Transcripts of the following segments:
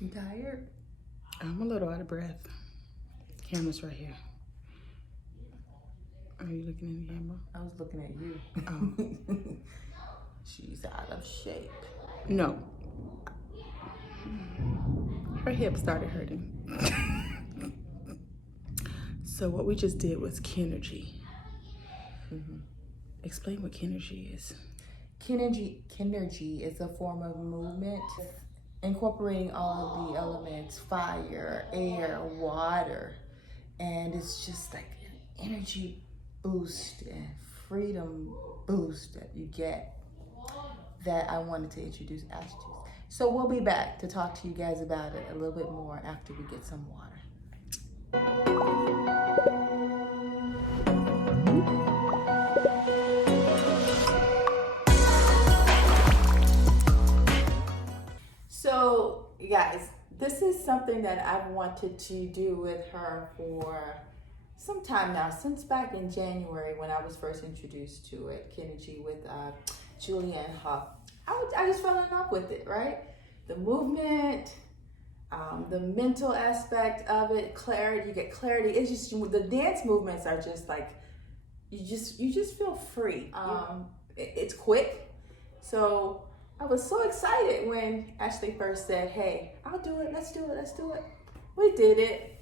You tired? I'm a little out of breath. Camera's right here. Are you looking in the camera? I was looking at you. Oh. She's out of shape. No. Her hip started hurting. So what we just did was Kinergy. Explain what Kinergy is. Kinergy is a form of movement incorporating all of the elements: fire, air, water, and it's just like an energy boost and freedom boost that you get that I wanted to introduce Ash to. So we'll be back to talk to you guys about it a little bit more after we get some water. So, you guys, this is something that I've wanted to do with her for some time now, since back in January when I was first introduced to it, Kinergy with Julianne Hough. I just fell in love with it, right? The movement, the mental aspect of it, clarity. You get clarity. It's just the dance movements are just like you just feel free. It's quick, so I was so excited when Ashley first said, "Hey, I'll do it. Let's do it. Let's do it." We did it,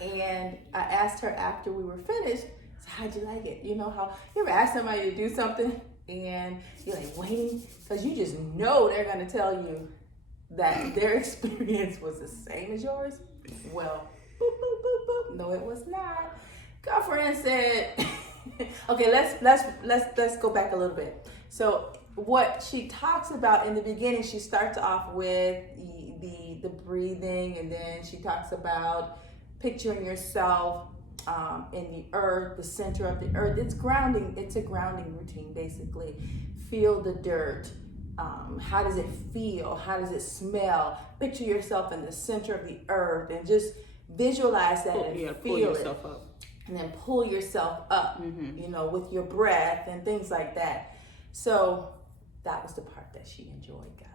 and I asked her after we were finished, so "How'd you like it?" You know how you ever ask somebody to do something and you're like waiting because you just know they're gonna tell you that their experience was the same as yours. Well, boop boop boop boop. No, it was not. Girlfriend said, "Okay, let's go back a little bit." So what she talks about in the beginning, she starts off with the breathing, and then she talks about picturing yourself in the earth, the center of the earth. It's grounding. It's a grounding routine, basically. Feel the dirt. How does it feel? How does it smell? Picture yourself in the center of the earth and just visualize that and feel pull yourself it. Up. And then pull yourself up, you know, with your breath and things like that. So that was the part that she enjoyed, guys.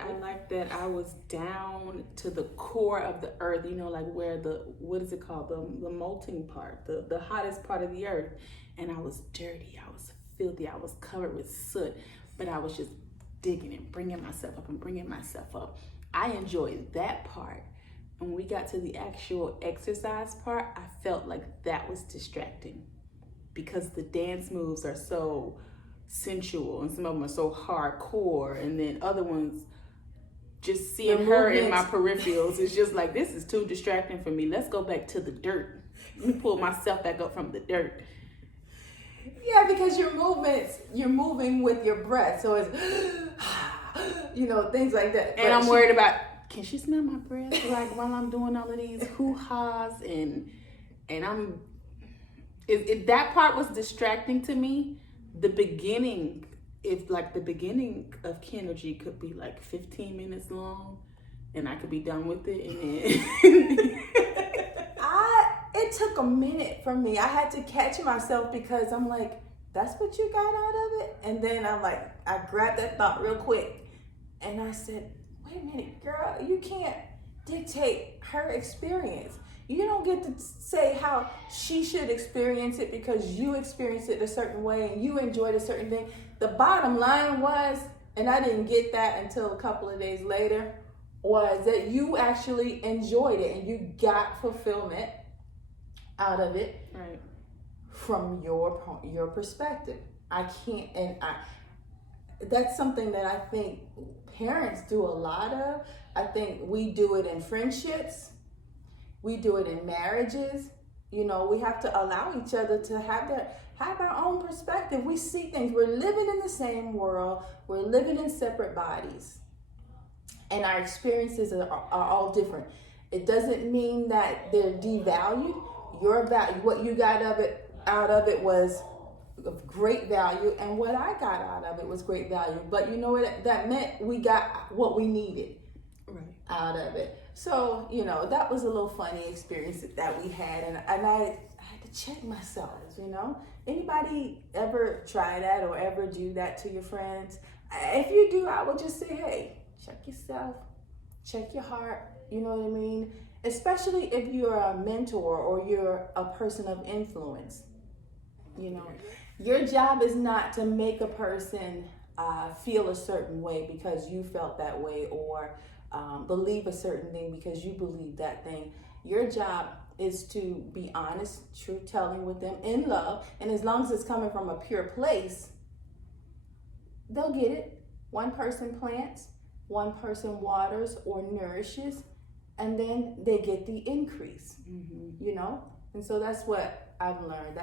I like that I was down to the core of the earth, you know, like where what is it called? The molting part, the hottest part of the earth. And I was dirty, I was filthy, I was covered with soot, but I was just digging and bringing myself up and bringing myself up. I enjoyed that part. When we got to the actual exercise part, I felt like that was distracting because the dance moves are so sensual and some of them are so hardcore, and then other ones, just seeing her in my peripherals is just like, this is too distracting for me. Let's go back to the dirt. Let me pull myself back up from the dirt. Yeah, because you're moving with your breath, so it's you know, things like that. And I'm worried about, can she smell my breath like while I'm doing all of these hoo-has, and I'm that part was distracting to me. The beginning, if like the beginning of Kinergy could be like 15 minutes long and I could be done with it, and then it took a minute for me. I had to catch myself because I'm like, that's what you got out of it? And then I'm like, I grabbed that thought real quick and I said, wait a minute, girl, you can't dictate her experience. You don't get to say how she should experience it because you experienced it a certain way and you enjoyed a certain thing. The bottom line was, and I didn't get that until a couple of days later, was that you actually enjoyed it and you got fulfillment out of it, right, from your perspective. That's something that I think parents do a lot of. I think we do it in friendships. We do it in marriages. You know, we have to allow each other to have our own perspective. We see things. We're living in the same world. We're living in separate bodies. And our experiences are all different. It doesn't mean that they're devalued. Your value, what you got out of it was of great value, and what I got out of it was great value. But you know what that meant? We got what we needed out of it. So, you know, that was a little funny experience that we had, and I had to check myself, you know. Anybody ever try that or ever do that to your friends? If you do, I would just say, hey, check yourself. check your heart, you know what I mean? Especially if you're a mentor or you're a person of influence. You know, your job is not to make a person feel a certain way because you felt that way, or believe a certain thing because you believe that thing. Your job is to be honest, truth telling with them in love, and as long as it's coming from a pure place, they'll get it. One person plants, one person waters or nourishes, and then they get the increase. You know, and so that's what I've learned.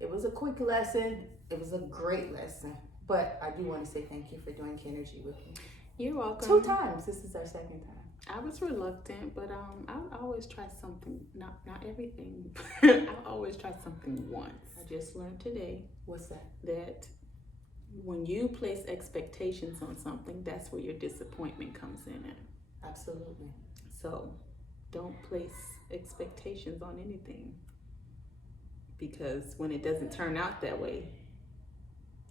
It was a quick lesson. It was a great lesson. But I do want to say thank you for doing Kinergy with me. You're welcome. 2 times. This is our 2nd time. I was reluctant, but I always try something. Not everything. I always try something once. I just learned today. What's that? That when you place expectations on something, that's where your disappointment comes in at. Absolutely. So don't place expectations on anything, because when it doesn't turn out that way,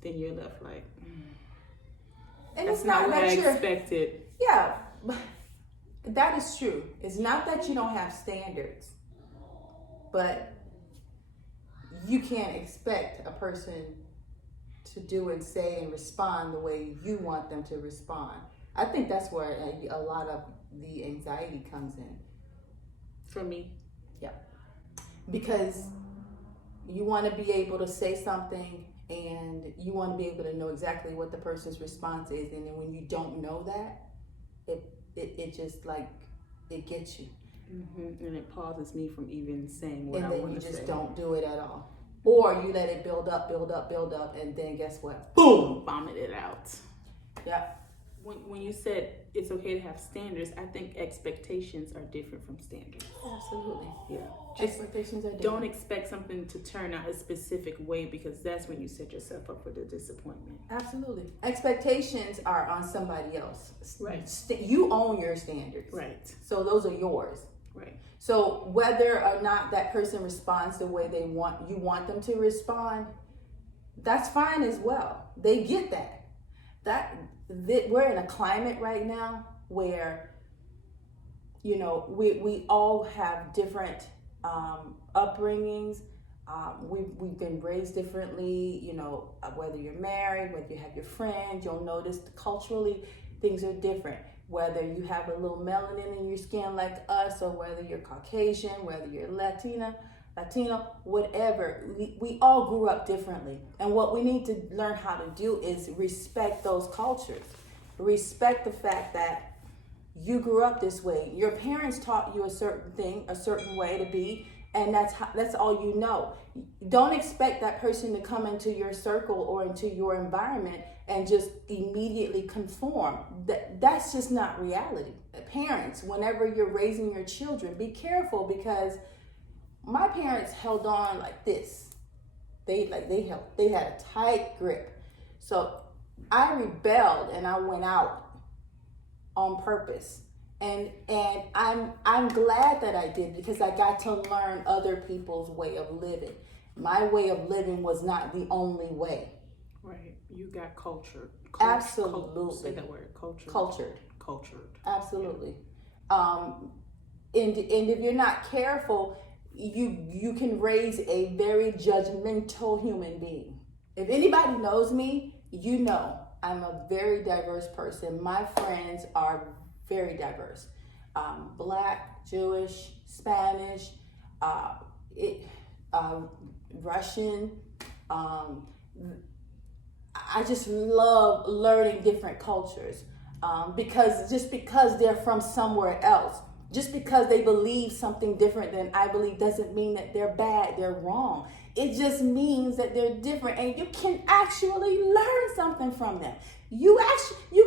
then you're left like, And that's it's not what that I you're expected. Yeah, that is true. It's not that you don't have standards, but you can't expect a person to do and say and respond the way you want them to respond. I think that's where a lot of the anxiety comes in. For me. Yeah. Because you want to be able to say something and you want to be able to know exactly what the person's response is, and then when you don't know that, it just like it gets you, and it pauses me from even saying what and I then want you to just say. don't do it at all, or you let it build up, and then guess what? Boom! Vomit it out. Yeah. When you said it's okay to have standards, I think expectations are different from standards. Absolutely. Yeah. Expectations are different. Don't expect something to turn out a specific way, because that's when you set yourself up for the disappointment. Absolutely. Expectations are on somebody else. Right. You own your standards. Right. So those are yours. Right. So whether or not that person responds the way you want them to respond, that's fine as well. They get that. We're in a climate right now where, you know, we all have different upbringings. We've been raised differently, you know, whether you're married, whether you have your friends, you'll notice culturally things are different. Whether you have a little melanin in your skin like us, or whether you're Caucasian, whether you're Latino, whatever, we all grew up differently. And what we need to learn how to do is respect those cultures. Respect the fact that you grew up this way. Your parents taught you a certain thing, a certain way to be, and that's all you know. Don't expect that person to come into your circle or into your environment and just immediately conform. That's just not reality. Parents, whenever you're raising your children, be careful, because my parents held on like this. They had a tight grip. So I rebelled and I went out on purpose. And I'm glad that I did, because I got to learn other people's way of living. My way of living was not the only way. Right. You got cultured. Absolutely. Say that word. Cultured. Absolutely. Yeah. And if you're not careful, you can raise a very judgmental human being. If anybody knows me, you know I'm a very diverse person. My friends are very diverse. Black, Jewish, Spanish, Russian. I just love learning different cultures, because they're from somewhere else. Just because they believe something different than I believe doesn't mean that they're bad, they're wrong. It just means that they're different, and you can actually learn something from them. You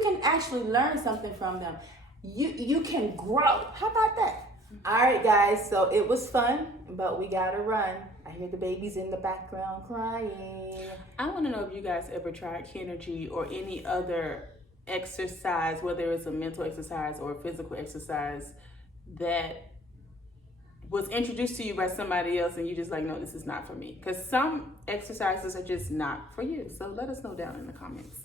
can actually learn something from them. You can grow. How about that? All right, guys, so it was fun, but we gotta run. I hear the babies in the background crying. I want to know if you guys ever tried Kinergy or any other exercise, whether it's a mental exercise or a physical exercise, that was introduced to you by somebody else and you just like, no, this is not for me. Because some exercises are just not for you. So let us know down in the comments.